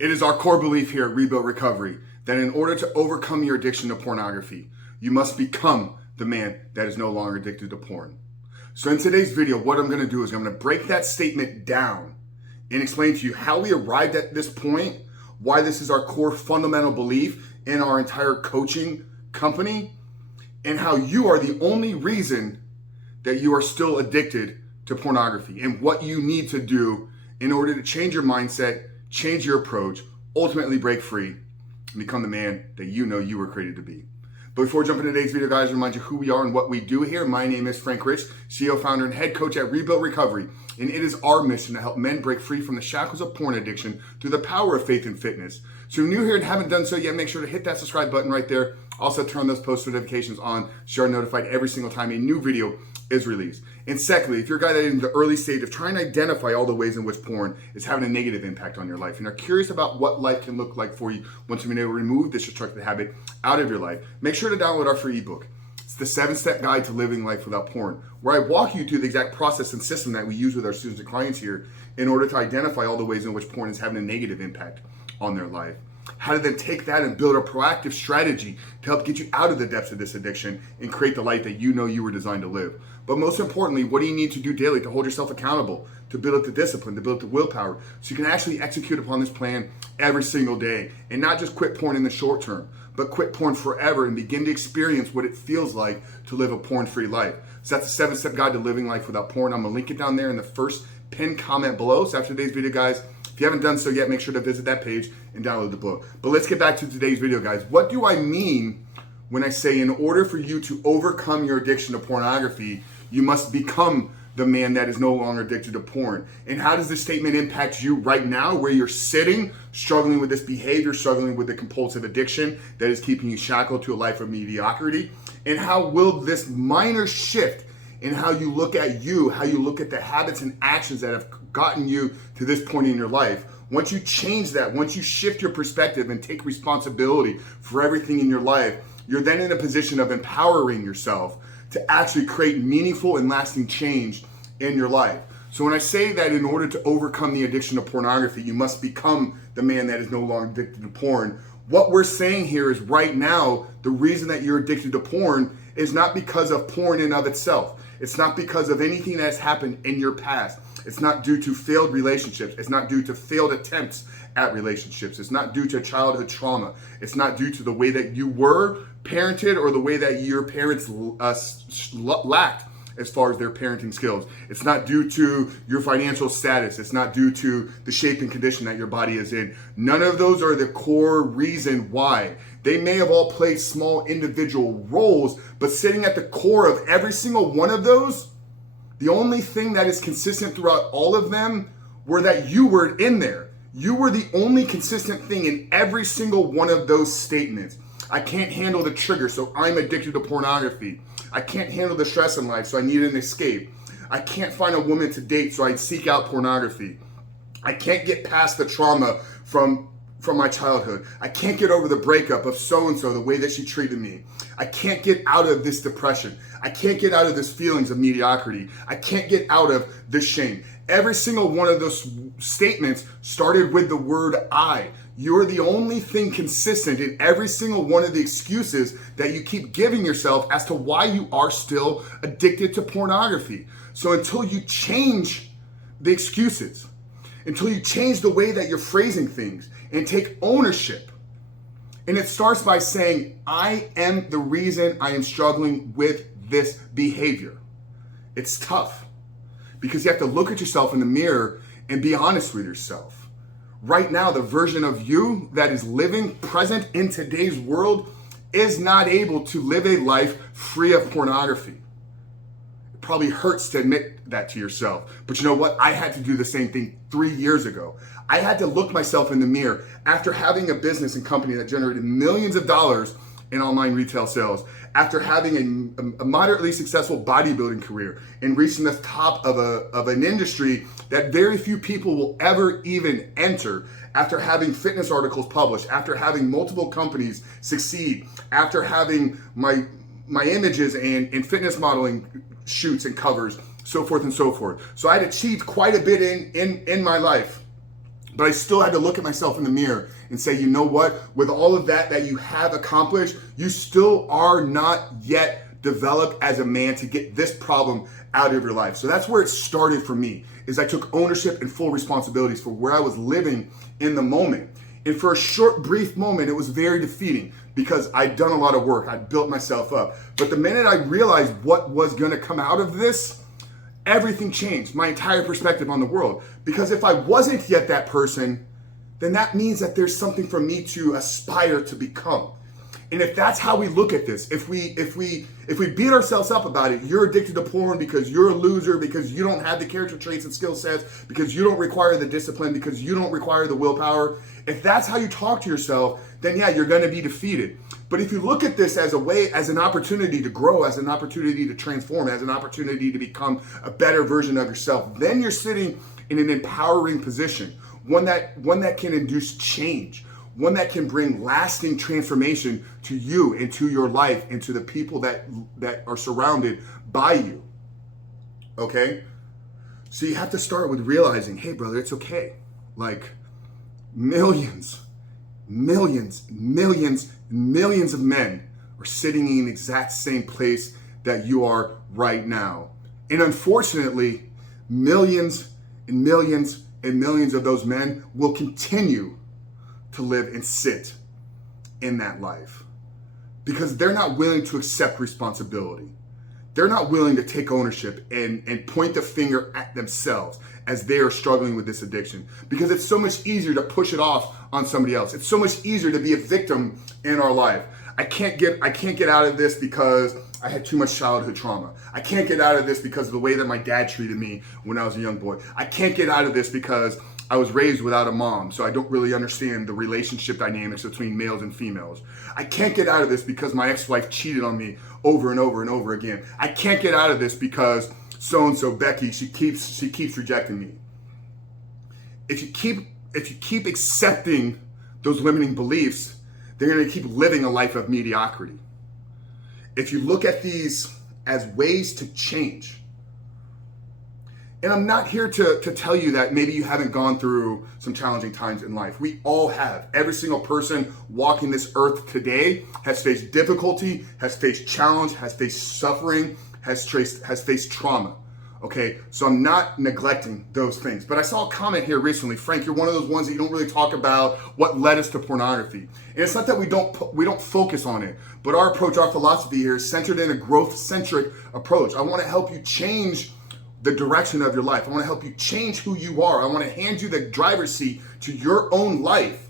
It is our core belief here at Rebuilt Recovery that in order to overcome your addiction to pornography, you must become the man that is no longer addicted to porn. So in today's video, what I'm going to do is I'm going to break that statement down and explain to you how we arrived at this point, why this is our core fundamental belief in our entire coaching company, and how you are the only reason that you are still addicted to pornography and what you need to do in order to change your mindset, change your approach, ultimately break free, and become the man that you know you were created to be. But before jumping into today's video, guys, remind you who we are and what we do here. My name is Frank Rich, CEO, founder, and head coach at Rebuilt Recovery. And it is our mission to help men break free from the shackles of porn addiction through the power of faith and fitness. So if you're new here and haven't done so yet, make sure to hit that subscribe button right there. Also turn those post notifications on so you're notified every single time a new video is released. And secondly, if you're a guy that is in the early stage of trying to identify all the ways in which porn is having a negative impact on your life and are curious about what life can look like for you once you've been able to remove this destructive habit out of your life, make sure to download our free ebook. It's the 7-step guide to living life without porn, where I walk you through the exact process and system that we use with our students and clients here in order to identify all the ways in which porn is having a negative impact on their life. How to then take that and build a proactive strategy to help get you out of the depths of this addiction and create the life that you know you were designed to live. But most importantly, what do you need to do daily to hold yourself accountable, to build up the discipline, to build up the willpower, so you can actually execute upon this plan every single day and not just quit porn in the short term, but quit porn forever and begin to experience what it feels like to live a porn-free life. So that's a 7-step guide to living life without porn. I'm gonna link it down there in the first pinned comment below. So after today's video, guys, if you haven't done so yet, make sure to visit that page and download the book. But let's get back to today's video, guys. What do I mean when I say in order for you to overcome your addiction to pornography, you must become the man that is no longer addicted to porn? And how does this statement impact you right now, where you're sitting, struggling with this behavior, struggling with the compulsive addiction that is keeping you shackled to a life of mediocrity? And how will this minor shift in how you look at you, how you look at the habits and actions that have gotten you to this point in your life, once you change that, once you shift your perspective and take responsibility for everything in your life, you're then in a position of empowering yourself to actually create meaningful and lasting change in your life. So when I say that in order to overcome the addiction to pornography, you must become the man that is no longer addicted to porn, what we're saying here is right now, the reason that you're addicted to porn is not because of porn in of itself. It's not because of anything that's happened in your past. It's not due to failed relationships. It's not due to failed attempts at relationships. It's not due to childhood trauma. It's not due to the way that you were parented or the way that your parents lacked as far as their parenting skills. It's not due to your financial status. It's not due to the shape and condition that your body is in. None of those are the core reason why. They may have all played small individual roles, but sitting at the core of every single one of those, the only thing that is consistent throughout all of them were that you were in there. You were the only consistent thing in every single one of those statements. I can't handle the trigger, so I'm addicted to pornography. I can't handle the stress in life, so I need an escape. I can't find a woman to date, so I seek out pornography. I can't get past the trauma from my childhood. I can't get over the breakup of so-and-so, the way that she treated me. I can't get out of this depression. I can't get out of this feelings of mediocrity. I can't get out of this shame. Every single one of those statements started with the word I. You're the only thing consistent in every single one of the excuses that you keep giving yourself as to why you are still addicted to pornography. So until you change the excuses, until you change the way that you're phrasing things and take ownership. And it starts by saying, I am the reason I am struggling with this behavior. It's tough because you have to look at yourself in the mirror and be honest with yourself. Right now, the version of you that is living present in today's world is not able to live a life free of pornography. Probably hurts to admit that to yourself. But you know what? I had to do the same thing 3 years ago. I had to look myself in the mirror after having a business and company that generated millions of dollars in online retail sales, after having a moderately successful bodybuilding career and reaching the top of an industry that very few people will ever even enter, after having fitness articles published, after having multiple companies succeed, after having my images and fitness modeling shoots and covers, so forth and so forth. So I'd achieved quite a bit in my life. But I still had to look at myself in the mirror and say, you know what? With all of that you have accomplished, you still are not yet developed as a man to get this problem out of your life. So that's where it started for me, is I took ownership and full responsibilities for where I was living in the moment. And for a short, brief moment, it was very defeating because I'd done a lot of work. I'd built myself up. But the minute I realized what was going to come out of this, everything changed, my entire perspective on the world. Because if I wasn't yet that person, then that means that there's something for me to aspire to become. And if that's how we look at this, if we beat ourselves up about it, you're addicted to porn because you're a loser, because you don't have the character traits and skill sets, because you don't require the discipline, because you don't require the willpower. If that's how you talk to yourself, then yeah, you're going to be defeated. But if you look at this as a way, as an opportunity to grow, as an opportunity to transform, as an opportunity to become a better version of yourself, then you're sitting in an empowering position, one that can induce change, one that can bring lasting transformation to you and to your life and to the people that are surrounded by you. Okay? So you have to start with realizing, hey brother, it's okay. Like millions of men are sitting in the exact same place that you are right now. And unfortunately, millions and millions and millions of those men will continue to live and sit in that life because they're not willing to accept responsibility. They're not willing to take ownership and point the finger at themselves as they are struggling with this addiction, because it's so much easier to push it off on somebody else. It's so much easier to be a victim in our life. I can't get out of this because I had too much childhood trauma. I can't get out of this because of the way that my dad treated me when I was a young boy. I can't get out of this because I was raised without a mom, so I don't really understand the relationship dynamics between males and females. I can't get out of this because my ex-wife cheated on me over and over and over again. I can't get out of this because so-and-so Becky, she keeps rejecting me. If you keep accepting those limiting beliefs, they're going to keep living a life of mediocrity. If you look at these as ways to change, and I'm not here to tell you that maybe you haven't gone through some challenging times in life. We all have. Every single person walking this earth today has faced difficulty, has faced challenge, has faced suffering, has faced trauma. Okay, so I'm not neglecting those things. But I saw a comment here recently, Frank, you're one of those ones that you don't really talk about what led us to pornography. And it's not that we don't focus on it, but our approach, our philosophy here is centered in a growth-centric approach. I want to help you change the direction of your life. I want to help you change who you are. I want to hand you the driver's seat to your own life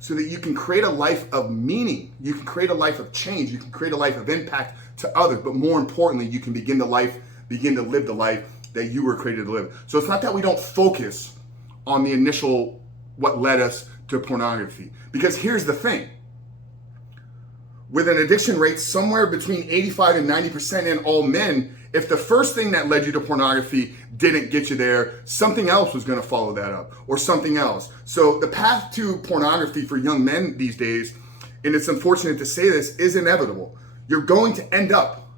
so that you can create a life of meaning. You can create a life of change. You can create a life of impact to others. But more importantly, you can begin to live the life that you were created to live. So it's not that we don't focus on the initial, what led us to pornography. Because here's the thing. With an addiction rate somewhere between 85 and 90% in all men, if the first thing that led you to pornography didn't get you there, something else was going to follow that up, or something else. So the path to pornography for young men these days, and it's unfortunate to say this, is inevitable. You're going to end up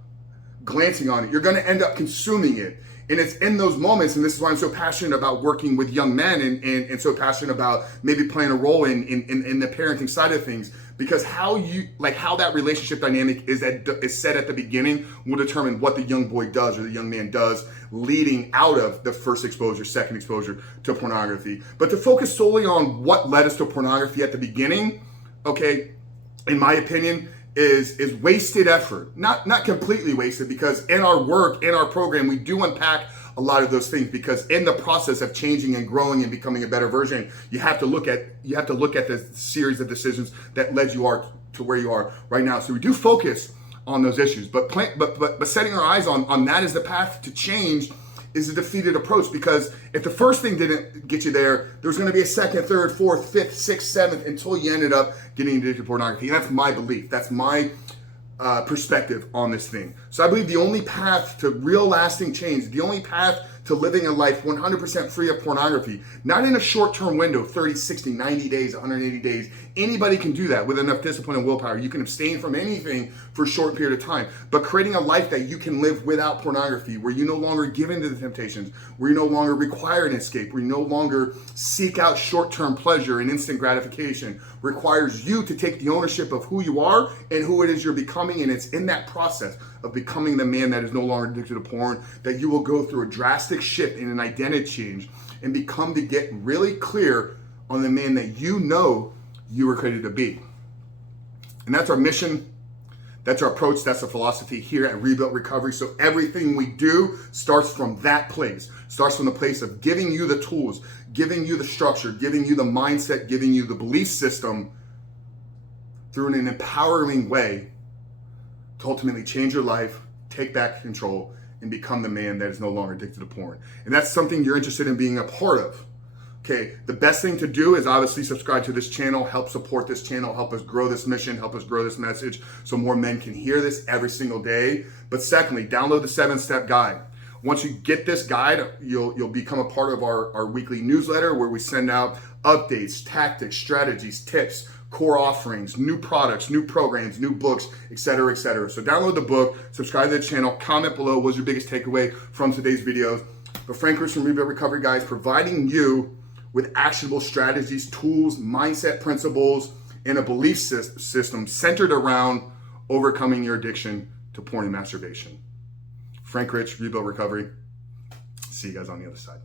glancing on it. You're going to end up consuming it. And it's in those moments, and this is why I'm so passionate about working with young men and so passionate about maybe playing a role in the parenting side of things, because how that relationship dynamic is set at the beginning will determine what the young boy does or the young man does leading out of the first exposure, second exposure to pornography. But to focus solely on what led us to pornography at the beginning, okay, in my opinion, is wasted effort. Not completely wasted, because in our work, in our program, we do unpack a lot of those things, because in the process of changing and growing and becoming a better version, you have to look at the series of decisions that led you to where you are right now. So we do focus on those issues, but setting our eyes on that as the path to change is a defeated approach, because if the first thing didn't get you there, there's going to be a second, third, fourth, fifth, sixth, seventh, until you ended up getting addicted to pornography. And that's my belief. That's my perspective on this thing. So I believe the only path to real lasting change, the only path to living a life 100% free of pornography. Not in a short-term window, 30, 60, 90 days, 180 days. Anybody can do that with enough discipline and willpower. You can abstain from anything for a short period of time. But creating a life that you can live without pornography, where you no longer give in to the temptations, where you no longer require an escape, where you no longer seek out short-term pleasure and instant gratification, requires you to take the ownership of who you are and who it is you're becoming. And it's in that process of becoming the man that is no longer addicted to porn that you will go through a drastic shift in an identity change and become to get really clear on the man that you know you were created to be. And that's our mission. That's our approach. That's the philosophy here at Rebuilt Recovery. So everything we do starts from that place. Starts from the place of giving you the tools, giving you the structure, giving you the mindset, giving you the belief system through an empowering way to ultimately change your life, take back control, and become the man that is no longer addicted to porn. And that's something you're interested in being a part of. Okay, the best thing to do is obviously subscribe to this channel, help support this channel, help us grow this mission, help us grow this message so more men can hear this every single day. But secondly, download the 7-step guide. Once you get this guide, you'll become a part of our weekly newsletter where we send out updates, tactics, strategies, tips, core offerings, new products, new programs, new books, etc., etc. So download the book, subscribe to the channel, comment below what's your biggest takeaway from today's videos. But Frank Rich from Rebuilt Recovery, guys, providing you with actionable strategies, tools, mindset principles, and a belief system centered around overcoming your addiction to porn and masturbation. Frank Rich, Rebuilt Recovery. See you guys on the other side.